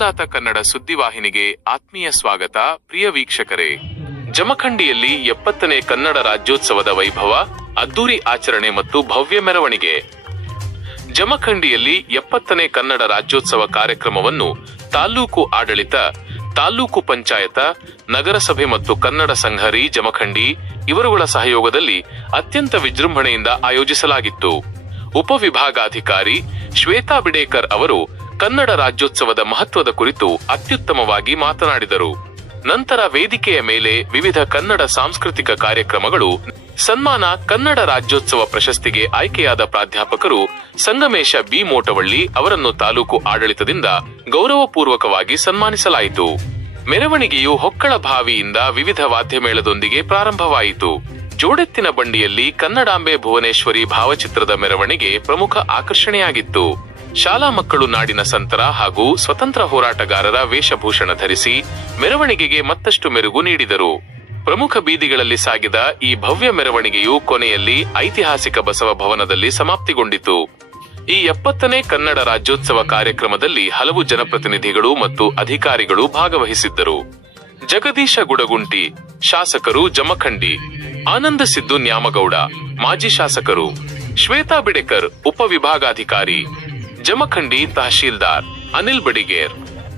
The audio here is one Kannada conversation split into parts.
ಅನ್ನದಾತ ಕನ್ನಡ ಸುದ್ದಿವಾಹಿನಿಗೆ ಆತ್ಮೀಯ ಸ್ವಾಗತ. ಪ್ರಿಯ ವೀಕ್ಷಕರೇ, ಜಮಖಂಡಿಯಲ್ಲಿ 70ನೇ ಕನ್ನಡ ರಾಜ್ಯೋತ್ಸವದ ವೈಭವ, ಅದ್ದೂರಿ ಆಚರಣೆ ಮತ್ತು ಭವ್ಯ ಮೆರವಣಿಗೆ. ಜಮಖಂಡಿಯಲ್ಲಿ 70ನೇ ಕನ್ನಡ ರಾಜ್ಯೋತ್ಸವ ಕಾರ್ಯಕ್ರಮವನ್ನು ತಾಲ್ಲೂಕು ಆಡಳಿತ, ತಾಲ್ಲೂಕು ಪಂಚಾಯತ, ನಗರಸಭೆ ಮತ್ತು ಕನ್ನಡ ಸಂಘ ಜಮಖಂಡಿ ಇವರುಗಳ ಸಹಯೋಗದಲ್ಲಿ ಅತ್ಯಂತ ವಿಜೃಂಭಣೆಯಿಂದ ಆಯೋಜಿಸಲಾಗಿತ್ತು. ಉಪವಿಭಾಗಾಧಿಕಾರಿ ಶ್ವೇತಾ ಬಿಡೇಕರ್ ಅವರು ಕನ್ನಡ ರಾಜ್ಯೋತ್ಸವದ ಮಹತ್ವದ ಕುರಿತು ಅತ್ಯುತ್ತಮವಾಗಿ ಮಾತನಾಡಿದರು. ನಂತರ ವೇದಿಕೆಯ ಮೇಲೆ ವಿವಿಧ ಕನ್ನಡ ಸಾಂಸ್ಕೃತಿಕ ಕಾರ್ಯಕ್ರಮಗಳು, ಸನ್ಮಾನ, ಕನ್ನಡ ರಾಜ್ಯೋತ್ಸವ ಪ್ರಶಸ್ತಿಗೆ ಆಯ್ಕೆಯಾದ ಪ್ರಾಧ್ಯಾಪಕರು ಸಂಗಮೇಶ ಬಿ ಮೋಟವಳ್ಳಿ ಅವರನ್ನು ತಾಲೂಕು ಆಡಳಿತದಿಂದ ಗೌರವಪೂರ್ವಕವಾಗಿ ಸನ್ಮಾನಿಸಲಾಯಿತು. ಮೆರವಣಿಗೆಯು ಹೊಕ್ಕಳ ಬಾವಿಯಿಂದ ವಿವಿಧ ವಾದ್ಯಮೇಳದೊಂದಿಗೆ ಪ್ರಾರಂಭವಾಯಿತು. ಜೋಡೆತ್ತಿನ ಬಂಡಿಯಲ್ಲಿ ಕನ್ನಡಾಂಬೆ ಭುವನೇಶ್ವರಿ ಭಾವಚಿತ್ರದ ಮೆರವಣಿಗೆ ಪ್ರಮುಖ ಆಕರ್ಷಣೆಯಾಗಿತ್ತು. ಶಾಲಾ ಮಕ್ಕಳು ನಾಡಿನ ಸಂತರ ಹಾಗೂ ಸ್ವತಂತ್ರ ಹೋರಾಟಗಾರರ ವೇಷಭೂಷಣ ಧರಿಸಿ ಮೆರವಣಿಗೆಗೆ ಮತ್ತಷ್ಟು ಮೆರುಗು ನೀಡಿದರು. ಪ್ರಮುಖ ಬೀದಿಗಳಲ್ಲಿ ಸಾಗಿದ ಈ ಭವ್ಯ ಮೆರವಣಿಗೆಯು ಕೊನೆಯಲ್ಲಿ ಐತಿಹಾಸಿಕ ಬಸವ ಭವನದಲ್ಲಿ ಸಮಾಪ್ತಿಗೊಂಡಿತು. ಈ 70ನೇ ಕನ್ನಡ ರಾಜ್ಯೋತ್ಸವ ಕಾರ್ಯಕ್ರಮದಲ್ಲಿ ಹಲವು ಜನಪ್ರತಿನಿಧಿಗಳು ಮತ್ತು ಅಧಿಕಾರಿಗಳು ಭಾಗವಹಿಸಿದ್ದರು. ಜಗದೀಶ ಗುಡಗುಂಟಿ, ಶಾಸಕರು ಜಮಖಂಡಿ; ಆನಂದ ಸಿದ್ದು ನ್ಯಾಮಗೌಡ, ಮಾಜಿ ಶಾಸಕರು; ಶ್ವೇತಾ ಬಿಡೇಕರ್, ಉಪವಿಭಾಗಾಧಿಕಾರಿ ಜಮಖಂಡಿ; ತಹಶೀಲ್ದಾರ್ ಅನಿಲ್ ಬಡಿಗೇರ್;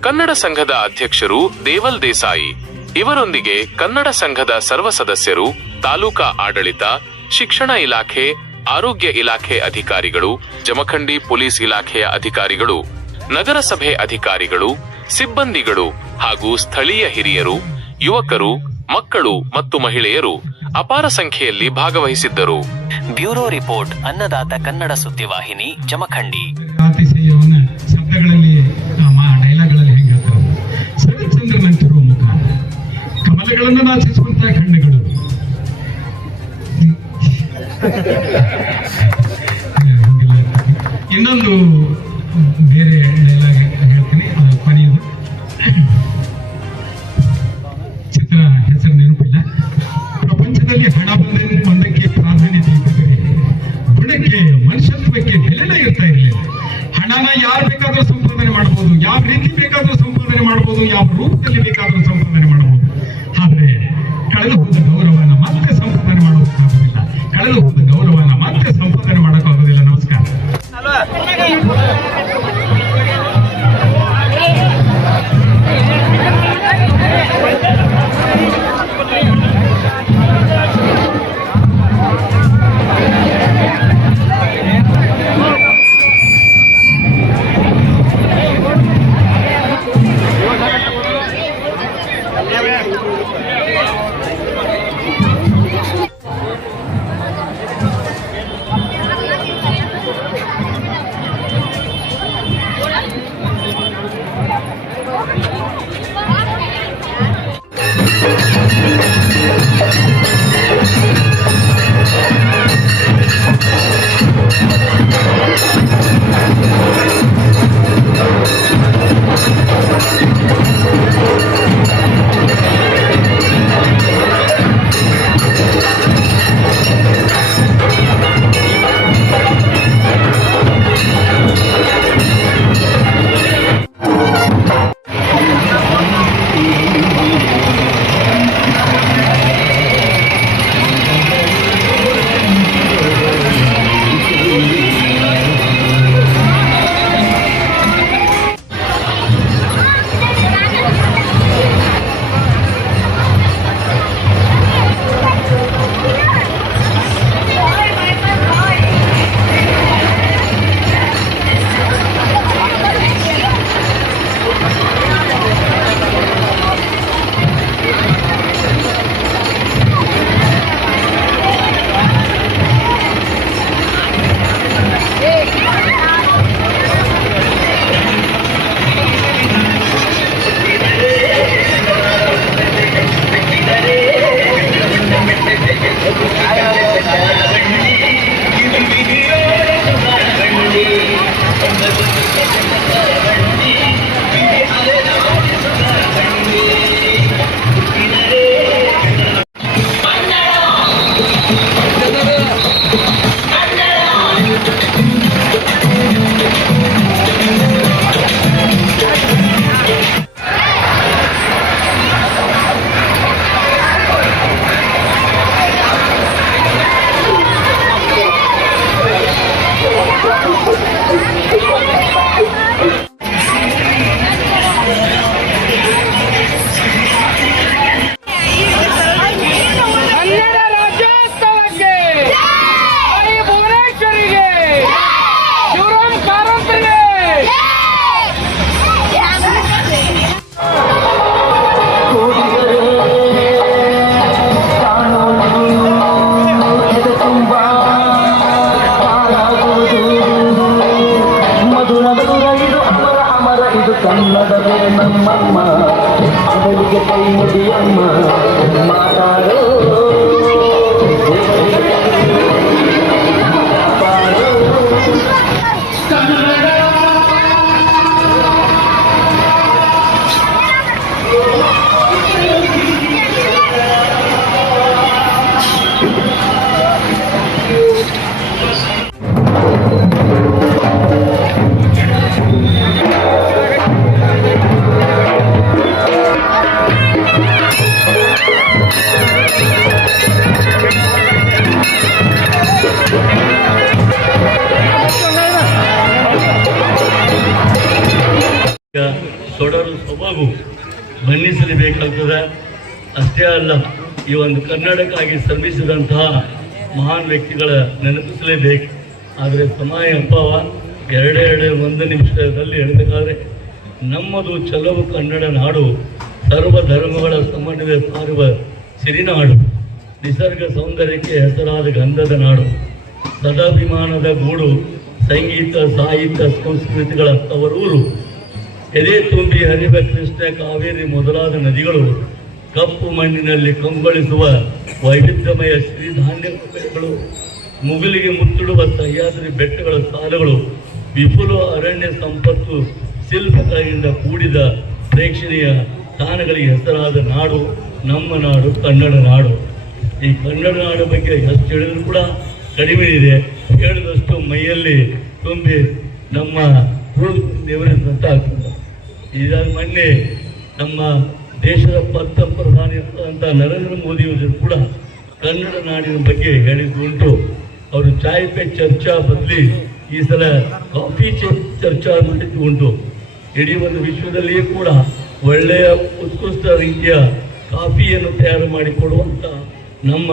ಕನ್ನಡ ಸಂಘದ ಅಧ್ಯಕ್ಷರು ದೇವಲ್ ದೇಸಾಯಿ ಇವರೊಂದಿಗೆ ಕನ್ನಡ ಸಂಘದ ಸರ್ವ ಸದಸ್ಯರು, ತಾಲೂಕಾ ಆಡಳಿತ, ಶಿಕ್ಷಣ ಇಲಾಖೆ, ಆರೋಗ್ಯ ಇಲಾಖೆ ಅಧಿಕಾರಿಗಳು, ಜಮಖಂಡಿ ಪೊಲೀಸ್ ಇಲಾಖೆಯ ಅಧಿಕಾರಿಗಳು, ನಗರಸಭೆ ಅಧಿಕಾರಿಗಳು, ಸಿಬ್ಬಂದಿಗಳು ಹಾಗೂ ಸ್ಥಳೀಯ ಹಿರಿಯರು, ಯುವಕರು, ಮಕ್ಕಳು ಮತ್ತು ಮಹಿಳೆಯರು ಅಪಾರ ಸಂಖ್ಯೆಯಲ್ಲಿ ಭಾಗವಹಿಸಿದ್ದರು. ಬ್ಯೂರೋ ರಿಪೋರ್ಟ್, ಅನ್ನದಾತ ಕನ್ನಡ ಸುದ್ದಿವಾಹಿನಿ, ಜಮಖಂಡಿ. ಶಬ್ದಗಳಲ್ಲಿ ಡೈಲಾಗ್ಗಳಲ್ಲಿ ಹೇಗೆ ಹೇಳ್ತಾರೆ, ಸರಿಚಂದ್ರನಂತಿರುವ ಮುಖ, ಕಮಲಗಳನ್ನು ನಾಚಿಸುವಂತಹ ಕಣ್ಣುಗಳು. ಇನ್ನೊಂದು ಬೇರೆ ಡೈಲಾಗ್ ಹೇಳ್ತೀನಿ, ಕೊನೆಯದು ಚಿತ್ರ ಹೆಸರು ನೆನಪಿಲ್ಲ. ಪ್ರಪಂಚದಲ್ಲಿ ಹಣ ಬಂದಕ್ಕೆ ಪ್ರಾಧಾನ್ಯತೆ ಇದ್ದರೆ ಗುಣಕ್ಕೆ, ಮನುಷ್ಯತ್ವಕ್ಕೆ ಬೆಲೆನೇ ಇರ್ತಾ ಇರಲಿಲ್ಲ. ಹಣನ ಯಾರು ಬೇಕಾದ್ರೂ ಸಂಪಾದನೆ ಮಾಡಬಹುದು, ಯಾವ ರೀತಿ ಬೇಕಾದ್ರೂ ಸಂಪಾದನೆ ಮಾಡಬಹುದು, ಯಾವ ರೂಪದಲ್ಲಿ ಬೇಕಾದ್ರೂ ಸಂಪಾದನೆ ಮಾಡಬಹುದು. ಆದ್ರೆ ಕಳೆದು ಹೋದ ಗೌರವನ ಮತ್ತೆ ಸಂಪಾದನೆ ಮಾಡೋದಕ್ಕಾಗೋದಿಲ್ಲ. ಕಳೆದು ಹೋದ ಗೌರವನ ಮತ್ತೆ ಸಂಪಾದನೆ ಮಾಡೋಕ್ಕಾಗೋದಿಲ್ಲ. ನಮಸ್ಕಾರ. ಅಷ್ಟೇ ಅಲ್ಲ, ಈ ಒಂದು ಕನ್ನಡಕ್ಕಾಗಿ ಶ್ರಮಿಸಿದಂತಹ ಮಹಾನ್ ವ್ಯಕ್ತಿಗಳ ನೆನಪಿಸಲೇಬೇಕು. ಆದರೆ ಸಮಯ ಅಭಾವ, ಒಂದು ನಿಮಿಷದಲ್ಲಿ ಹೇಳಬೇಕಾದ್ರೆ ನಮ್ಮದು ಚಲವು ಕನ್ನಡ ನಾಡು, ಸರ್ವ ಧರ್ಮಗಳ ಸಮನ್ವಯ ಸಾರುವ ಸಿರಿನಾಡು, ನಿಸರ್ಗ ಸೌಂದರ್ಯಕ್ಕೆ ಹೆಸರಾದ ಗಂಧದ ನಾಡು, ಸದಾಭಿಮಾನದ ಗೂಡು, ಸಂಗೀತ ಸಾಹಿತ್ಯ ಸಂಸ್ಕೃತಿಗಳ ತವರೂರು, ಎದೆ ತುಂಬಿ ಹರಿವ ಕೃಷ್ಣ ಕಾವೇರಿ ಮೊದಲಾದ ನದಿಗಳು, ಕಪ್ಪು ಮಣ್ಣಿನಲ್ಲಿ ಕಂಗೊಳಿಸುವ ವೈವಿಧ್ಯಮಯ ಸಿರಿಧಾನ್ಯ ಬೆಳೆಗಳು, ಮುಗಿಲಿಗೆ ಮುತ್ತಿಡುವ ಸಹ್ಯಾದ್ರಿ ಬೆಟ್ಟಗಳ ಸಾಲುಗಳು, ವಿಪುಲ ಅರಣ್ಯ ಸಂಪತ್ತು, ಶಿಲ್ಪಕಲೆಯಿಂದ ಕೂಡಿದ ಪ್ರೇಕ್ಷಣೀಯ ತಾಣಗಳಿಗೆ ಹೆಸರಾದ ನಾಡು ನಮ್ಮ ನಾಡು, ಕನ್ನಡ ನಾಡು. ಈ ಕನ್ನಡ ನಾಡು ಬಗ್ಗೆ ಎಷ್ಟು ಹೇಳಿದ್ರು ಕೂಡ ಕಡಿಮೆ ಇದೆ. ಹೇಳಿದಷ್ಟು ಮೈಯಲ್ಲಿ ತುಂಬಿ ನಮ್ಮ ದೇವರಂತ ಆಗ್ತದೆ. ಇದಾದ ಮೊನ್ನೆ ನಮ್ಮ ದೇಶದ ಪ್ರಧಾನಿ ಅಂತ ನರೇಂದ್ರ ಮೋದಿಯವರು ಕೂಡ ಕನ್ನಡ ನಾಡಿನ ಬಗ್ಗೆ ಹೇಳಿದ್ದುಂಟು. ಅವರು ಚಾಯ್ ಪೇ ಚರ್ಚಾ ಬದಲಿ ಈ ಸಲ ಕಾಫಿ ಚರ್ಚಾ ಮಾಡಿದ್ದು ಉಂಟು. ಇಡೀ ಒಂದು ವಿಶ್ವದಲ್ಲಿಯೂ ಕೂಡ ಒಳ್ಳೆಯ ಉತ್ಕೃಷ್ಟ ರೀತಿಯ ಕಾಫಿಯನ್ನು ತಯಾರು ಮಾಡಿಕೊಡುವಂಥ ನಮ್ಮ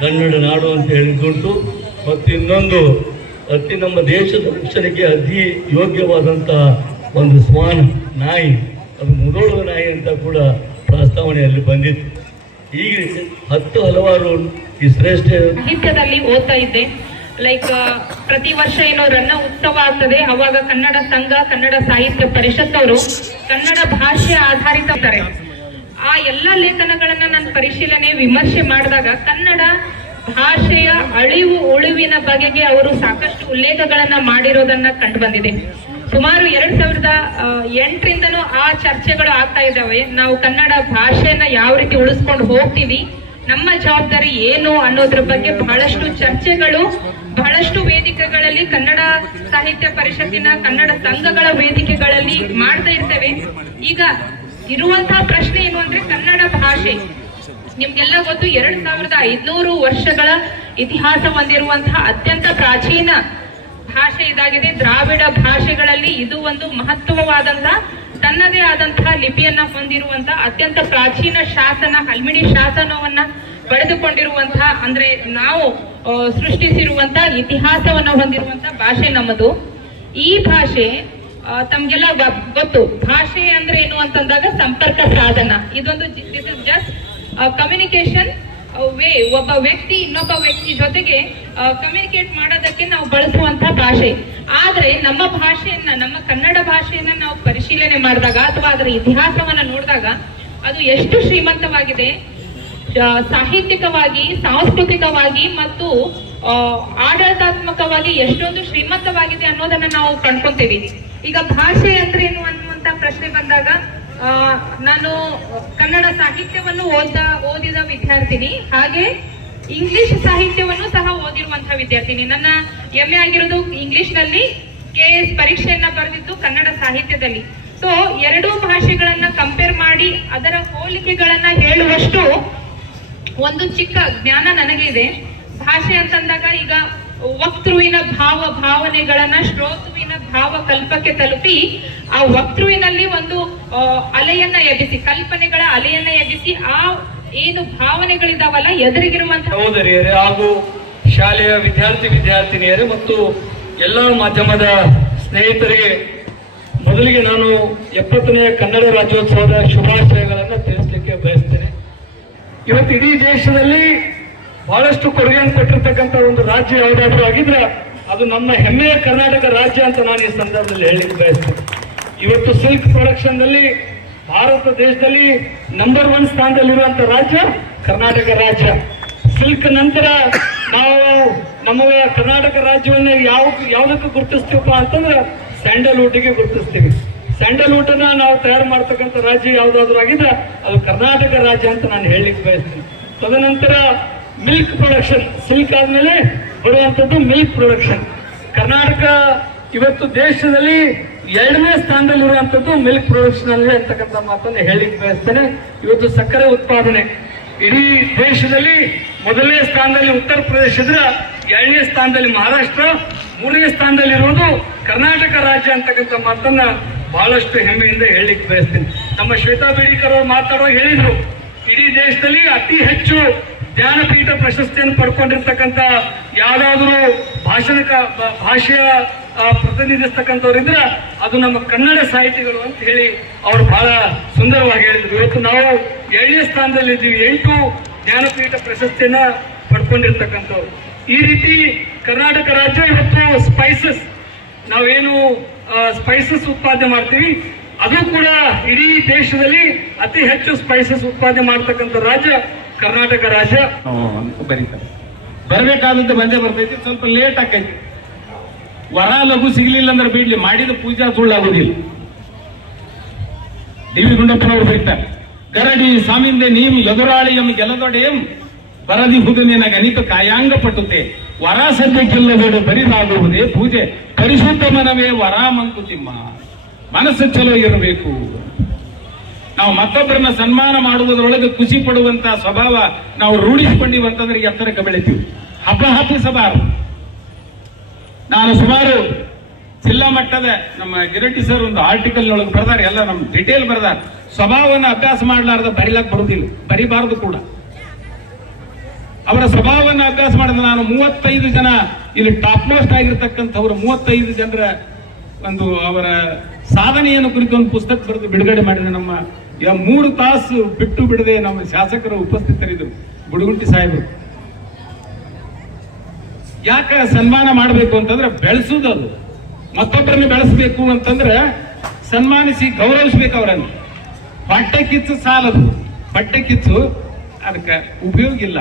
ಕನ್ನಡ ನಾಡು ಅಂತ ಹೇಳಿದ್ದುಂಟು. ಮತ್ತು ಇನ್ನೊಂದು ನಮ್ಮ ದೇಶದ ರಕ್ಷಣೆಗೆ ಅತಿ ಯೋಗ್ಯವಾದಂಥ ಒಂದು ಶ್ವಾನ ನಾಯಿ, ಅದು ಮುದೋಳುವ ನಾಯಿ ಅಂತ ಕೂಡ ಪ್ರಸ್ತಾವನೆಯಲ್ಲಿ ಬಂದಿತ್ತು. ಹೀಗೆ ಹಲವಾರು ಈ ಶ್ರೇಷ್ಠ ಸಾಹಿತ್ಯದಲ್ಲಿ ಓದ್ತಾ ಇದ್ದೆ. ಲೈಕ್ ಪ್ರತಿ ವರ್ಷ ಏನೋ ರನ್ನ ಉತ್ಸವ ಆಗ್ತದೆ, ಅವಾಗ ಕನ್ನಡ ಸಂಘ, ಕನ್ನಡ ಸಾಹಿತ್ಯ ಪರಿಷತ್ ಅವರು ಕನ್ನಡ ಭಾಷೆ ಆಧಾರಿತ ಇರ್ತಾರೆ. ಆ ಎಲ್ಲ ಲೇಖನಗಳನ್ನ ನಾನು ಪರಿಶೀಲನೆ ವಿಮರ್ಶೆ ಮಾಡಿದಾಗ ಕನ್ನಡ ಭಾಷೆಯ ಅಳಿವು ಉಳಿವಿನ ಬಗೆಗೆ ಅವರು ಸಾಕಷ್ಟು ಉಲ್ಲೇಖಗಳನ್ನ ಮಾಡಿರೋದನ್ನ ಕಂಡು ಬಂದಿದೆ. ಸುಮಾರು 2008ರಿಂದನೂ ಆ ಚರ್ಚೆಗಳು ಆಗ್ತಾ ಇದ್ದಾವೆ. ನಾವು ಕನ್ನಡ ಭಾಷೆಯನ್ನ ಯಾವ ರೀತಿ ಉಳಿಸ್ಕೊಂಡು ಹೋಗ್ತೀವಿ, ನಮ್ಮ ಜವಾಬ್ದಾರಿ ಏನು ಅನ್ನೋದ್ರ ಬಗ್ಗೆ ಬಹಳಷ್ಟು ಚರ್ಚೆಗಳು, ಬಹಳಷ್ಟು ವೇದಿಕೆಗಳಲ್ಲಿ, ಕನ್ನಡ ಸಾಹಿತ್ಯ ಪರಿಷತ್ತಿನ ಕನ್ನಡ ಸಂಘಗಳ ವೇದಿಕೆಗಳಲ್ಲಿ ಮಾಡ್ತಾ ಇರ್ತೇವೆ. ಈಗ ಇರುವಂತಹ ಪ್ರಶ್ನೆ ಏನು ಅಂದ್ರೆ, ಕನ್ನಡ ಭಾಷೆ ನಿಮ್ಗೆಲ್ಲ ಗೊತ್ತು, 2500 ವರ್ಷಗಳ ಇತಿಹಾಸ ಹೊಂದಿರುವಂತಹ ಅತ್ಯಂತ ಪ್ರಾಚೀನ ಭಾಷೆ ಇದಾಗಿದೆ. ದ್ರಾವಿಡ ಭಾಷೆಗಳಲ್ಲಿ ಇದು ಒಂದು ಮಹತ್ವವಾದಂತಹ, ತನ್ನದೇ ಆದಂತಹ ಲಿಪಿಯನ್ನ ಹೊಂದಿರುವಂತಹ ಅತ್ಯಂತ ಪ್ರಾಚೀನ ಶಾಸನ, ಹಲ್ಮಿಡಿ ಶಾಸನವನ್ನ ಪಡೆದುಕೊಂಡಿರುವಂತಹ, ಅಂದ್ರೆ ನಾವು ಸೃಷ್ಟಿಸಿರುವಂತಹ ಇತಿಹಾಸವನ್ನ ಹೊಂದಿರುವಂತಹ ಭಾಷೆ ನಮ್ಮದು. ಈ ಭಾಷೆ ತಮ್ಗೆಲ್ಲ ಗೊತ್ತು. ಭಾಷೆ ಅಂದ್ರೆ ಏನು ಅಂತಂದಾಗ ಸಂಪರ್ಕ ಸಾಧನ. ಇದೊಂದು this is just communication way. ಒಬ್ಬ ವ್ಯಕ್ತಿ ಇನ್ನೊಬ್ಬ ವ್ಯಕ್ತಿ ಜೊತೆಗೆ ಕಮ್ಯುನಿಕೇಟ್ ಮಾಡೋದಕ್ಕೆ ನಾವು ಬಳಸುವಂತಹ ಭಾಷೆ. ಆದ್ರೆ ನಮ್ಮ ಭಾಷೆಯನ್ನ, ನಮ್ಮ ಕನ್ನಡ ಭಾಷೆಯನ್ನ ನಾವು ಪರಿಶೀಲನೆ ಮಾಡಿದಾಗ ಅಥವಾ ಅದರ ಇತಿಹಾಸವನ್ನ ನೋಡಿದಾಗ ಅದು ಎಷ್ಟು ಶ್ರೀಮಂತವಾಗಿದೆ, ಸಾಹಿತ್ಯಿಕವಾಗಿ, ಸಾಂಸ್ಕೃತಿಕವಾಗಿ ಮತ್ತು ಆಡಳಿತಾತ್ಮಕವಾಗಿ ಎಷ್ಟೊಂದು ಶ್ರೀಮಂತವಾಗಿದೆ ಅನ್ನೋದನ್ನ ನಾವು ಕಂಡ್ಕೊಂತೀವಿ. ಈಗ ಭಾಷೆ ಅಂದ್ರೆ ಏನು ಅನ್ನುವಂತ ಪ್ರಶ್ನೆ ಬಂದಾಗ, ನಾನು ಕನ್ನಡ ಸಾಹಿತ್ಯವನ್ನು ಓದಿದ ವಿದ್ಯಾರ್ಥಿನಿ, ಹಾಗೆ ಇಂಗ್ಲಿಷ್ ಸಾಹಿತ್ಯವನ್ನು ಸಹ ಓದಿರುವಂತಹ ವಿದ್ಯಾರ್ಥಿನಿ. ನನ್ನ MA ಆಗಿರೋದು ಇಂಗ್ಲಿಷ್ ನಲ್ಲಿ, KS ಪರೀಕ್ಷೆಯನ್ನ ಬರೆದಿದ್ದು ಕನ್ನಡ ಸಾಹಿತ್ಯದಲ್ಲಿ. ಸೊ ಎರಡೂ ಭಾಷೆಗಳನ್ನ ಕಂಪೇರ್ ಮಾಡಿ ಅದರ ಹೋಲಿಕೆಗಳನ್ನ ಹೇಳುವಷ್ಟು ಒಂದು ಚಿಕ್ಕ ಜ್ಞಾನ ನನಗೆ ಇದೆ. ಭಾಷೆ ಅಂತಂದಾಗ ಈಗ ವಕ್ತೃವಿನ ಭಾವನೆಗಳನ್ನ ಶ್ರೋತೃವಿನ ಭಾವಕಲ್ಪಕ್ಕೆ ತಲುಪಿ, ಆ ವಕ್ತೃವಿನಲ್ಲಿ ಒಂದು ಅಲೆಯನ್ನ ಎಬ್ಬಿಸಿ, ಕಲ್ಪನೆಗಳ ಅಲೆಯನ್ನ ಎಬ್ಬಿಸಿ, ಆ ಏನು ಭಾವನೆಗಳಿದಾವಲ್ಲ ಎದುರಿಗಿರುವಂತಹ ಸಹೋದರಿಯರೇ ಹಾಗೂ ಶಾಲೆಯ ವಿದ್ಯಾರ್ಥಿನಿಯರೇ ಮತ್ತು ಎಲ್ಲ ಮಾಧ್ಯಮದ ಸ್ನೇಹಿತರಿಗೆ ಮೊದಲಿಗೆ ನಾನು 70ನೇ ಕನ್ನಡ ರಾಜ್ಯೋತ್ಸವದ ಶುಭಾಶಯಗಳನ್ನು ತಿಳಿಸಲಿಕ್ಕೆ ಬಯಸ್ತೇನೆ. ಇವತ್ತು ಇಡೀ ದೇಶದಲ್ಲಿ ಬಹಳಷ್ಟು ಕೊಡುಗೆಯನ್ನು ಕೊಟ್ಟಿರ್ತಕ್ಕಂಥ ಒಂದು ರಾಜ್ಯ ಯಾವುದಾದ್ರೂ ಆಗಿದ್ರೆ ಅದು ನಮ್ಮ ಹೆಮ್ಮೆಯ ಕರ್ನಾಟಕ ರಾಜ್ಯ ಅಂತ ನಾನು ಈ ಸಂದರ್ಭದಲ್ಲಿ ಹೇಳಲಿಕ್ಕೆ ಬಯಸ್ತೇನೆ. ಇವತ್ತು ಸಿಲ್ಕ್ ಪ್ರೊಡಕ್ಷನ್ ನಲ್ಲಿ ಭಾರತ ದೇಶದಲ್ಲಿ ನಂಬರ್ 1 ಸ್ಥಾನದಲ್ಲಿರುವಂತ ರಾಜ್ಯ ಕರ್ನಾಟಕ ರಾಜ್ಯ. ಸಿಲ್ಕ್ ನಂತರ ನಾವು ನಮ್ಮ ಕರ್ನಾಟಕ ರಾಜ್ಯವನ್ನ ಯಾವ್ದಕ್ಕೆ ಗುರುತಿಸ್ತೀವಪ್ಪ ಅಂತಂದ್ರೆ ಸ್ಯಾಂಡಲ್ವುಡ್ಗೆ ಗುರುತಿಸ್ತೀವಿ. ಸ್ಯಾಂಡಲ್ವುಡ್ ಅನ್ನ ನಾವು ತಯಾರು ಮಾಡ್ತಕ್ಕಂಥ ರಾಜ್ಯ ಯಾವ್ದಾದ್ರು ಆಗಿದ್ರೆ ಅದು ಕರ್ನಾಟಕ ರಾಜ್ಯ ಅಂತ ನಾನು ಹೇಳಲಿಕ್ಕೆ ಬಯಸ್ತೀನಿ. ತದನಂತರ ಮಿಲ್ಕ್ ಪ್ರೊಡಕ್ಷನ್, ಸಿಲ್ಕ್ ಆದ್ಮೇಲೆ ಬರುವಂತದ್ದು ಮಿಲ್ಕ್ ಪ್ರೊಡಕ್ಷನ್. ಕರ್ನಾಟಕ ಇವತ್ತು ದೇಶದಲ್ಲಿ 2ನೇ ಸ್ಥಾನದಲ್ಲಿರುವಂತದ್ದು ಮಿಲ್ಕ್ ಪ್ರೊಡಕ್ಷನ್ ಅಲ್ಲಿ ಅಂತಕ್ಕಂಥ ಮಾತನ್ನು ಹೇಳಲಿಕ್ಕೆ ಬಯಸ್ತೇನೆ. ಇವತ್ತು ಸಕ್ಕರೆ ಉತ್ಪಾದನೆ ಇಡೀ ದೇಶದಲ್ಲಿ 1ನೇ ಸ್ಥಾನದಲ್ಲಿ ಉತ್ತರ ಪ್ರದೇಶ ಇದ್ರೆ, 2ನೇ ಸ್ಥಾನದಲ್ಲಿ ಮಹಾರಾಷ್ಟ್ರ, 3ನೇ ಸ್ಥಾನದಲ್ಲಿರುವುದು ಕರ್ನಾಟಕ ರಾಜ್ಯ ಅಂತಕ್ಕಂಥ ಮಾತನ್ನ ಬಹಳಷ್ಟು ಹೆಮ್ಮೆಯಿಂದ ಹೇಳಲಿಕ್ಕೆ ಬಯಸ್ತೀನಿ. ನಮ್ಮ ಶ್ವೇತಾ ಬೇಡಿಕರ್ ಅವರು ಮಾತಾಡುವಾಗ ಹೇಳಿದ್ರು, ಇಡೀ ದೇಶದಲ್ಲಿ ಅತಿ ಹೆಚ್ಚು ಜ್ಞಾನಪೀಠ ಪ್ರಶಸ್ತಿಯನ್ನು ಪಡ್ಕೊಂಡಿರ್ತಕ್ಕಂಥ ಯಾವ್ದಾದ್ರು ಭಾಷೆಯ ಪ್ರತಿನಿಧಿಸ್ತಕ್ಕಂಥವ್ರಿದ್ರೆ ಅದು ನಮ್ಮ ಕನ್ನಡ ಸಾಹಿತಿಗಳು ಅಂತ ಹೇಳಿ ಅವರು ಬಹಳ ಸುಂದರವಾಗಿ ಹೇಳಿದ್ರು. ಇವತ್ತು ನಾವು 7ನೇ ಸ್ಥಾನದಲ್ಲಿದ್ದೀವಿ, 8 ಜ್ಞಾನಪೀಠ ಪ್ರಶಸ್ತಿಯನ್ನ ಪಡ್ಕೊಂಡಿರ್ತಕ್ಕಂಥವ್ರು. ಈ ರೀತಿ ಕರ್ನಾಟಕ ರಾಜ್ಯ ಇವತ್ತು ಸ್ಪೈಸಸ್, ನಾವೇನು ಸ್ಪೈಸಸ್ ಉತ್ಪಾದನೆ ಮಾಡ್ತೀವಿ ಅದು ಕೂಡ ಇಡೀ ದೇಶದಲ್ಲಿ ಅತಿ ಹೆಚ್ಚು ಸ್ಪೈಸಸ್ ಉತ್ಪಾದನೆ ಮಾಡ್ತಕ್ಕಂಥ ರಾಜ್ಯ ಕರ್ನಾಟಕ ರಾಜ್ಯ ಅಂತ ಬರೀತಾರೆ. ಬರ್ಬೇಕಾದದ್ದು ಬಂದೇ ಬರ್ತೈತಿ, ಸ್ವಲ್ಪ ಲೇಟ್ ಆಕೈತಿ. ವರ ಲಘು ಸಿಗ್ಲಿಲ್ಲ ಅಂದ್ರೆ ಬಿಡ್ಲಿ, ಮಾಡಿದ ಪೂಜಾ ಸುಳ್ಳಾಗುದಿಲ್ಲ. ಡಿ ವಿ ಗುಂಡಪ್ಪನವರು ಬರೀತಾರೆ, ಗರಡಿ ಸಾಮಿಂದೆ ನೀಂ ಎದುರಾಳಿಯಂ ಗೆಲದೊಡೆಯಂ ಬರದಿ ಹುದು ನಿನಗೆ ಅನಿಕ ಕಾಯಾಂಗ ಪಟ್ಟುತ್ತೆ ವರ ಸದ್ಯಕ್ಕೆಲ್ಲದೊಡೆ ಬರಿದಾಗುವುದೇ ಪೂಜೆ ಪರಿಶುದ್ಧ ಮನವೇ ವರ ಮಂಕುತಿಮ್ಮ. ಮನಸ್ಸು ಚಲೋ ಇರಬೇಕು. ನಾವು ಮತ್ತೊಬ್ಬರನ್ನ ಸನ್ಮಾನ ಮಾಡುವುದರೊಳಗೆ ಖುಷಿ ಪಡುವಂತ ಸ್ವಭಾವ ನಾವು ರೂಢಿಸಿಕೊಂಡಿವಂತಂದ್ರೆ ಎತ್ತರಕ್ಕೆ ಬೆಳಿತೀವಿ. ಹಬ್ಬಿಸಬಾರದು. ನಾನು ಸುಮಾರು ಜಿಲ್ಲಾ ಮಟ್ಟದ ನಮ್ಮ ಗಿರಟಿ ಸರ್ ಒಂದು ಆರ್ಟಿಕಲ್ ನೊಳಗೆ ಬರ್ದಾರೆ, ಎಲ್ಲ ನಮ್ಮ ಡಿಟೇಲ್ ಬರ್ದಾರ. ಸ್ವಭಾವವನ್ನು ಅಭ್ಯಾಸ ಮಾಡಲಾರ್ದ ಬರಿಲಾಕ್ ಬರುದಿಲ್ಲ, ಬರಿಬಾರದು ಕೂಡ. ಅವರ ಸ್ವಭಾವವನ್ನು ಅಭ್ಯಾಸ ಮಾಡಿದ ನಾನು 35 ಜನ ಇಲ್ಲಿ ಟಾಪ್ ಮೋಸ್ಟ್ ಆಗಿರ್ತಕ್ಕಂಥವ್ರು 35 ಜನರ ಒಂದು ಅವರ ಸಾಧನೆಯನ್ನು ಕುರಿತು ಒಂದು ಪುಸ್ತಕ ಬರೆದು ಬಿಡುಗಡೆ ಮಾಡಿದ ನಮ್ಮ 3 ತಾಸು ಬಿಟ್ಟು ಬಿಡದೆ ನಮ್ಮ ಶಾಸಕರು ಉಪಸ್ಥಿತರಿದ್ದರು, ಗುಡುಗುಂಟಿ ಸಾಹೇಬರು. ಯಾಕೆ ಸನ್ಮಾನ ಮಾಡಬೇಕು ಅಂತಂದ್ರೆ ಬೆಳೆಸುವುದು, ಮತ್ತೊಬ್ಬರನ್ನು ಬೆಳೆಸಬೇಕು ಅಂತಂದ್ರೆ ಸನ್ಮಾನಿಸಿ ಗೌರವಿಸ್ಬೇಕು ಅವರನ್ನು. ಹೊಟ್ಟೆ ಕಿಚ್ಚು ಸಾಲದು, ಹೊಟ್ಟೆ ಕಿಚ್ಚು ಅದಕ್ಕೆ ಉಪಯೋಗ ಇಲ್ಲ.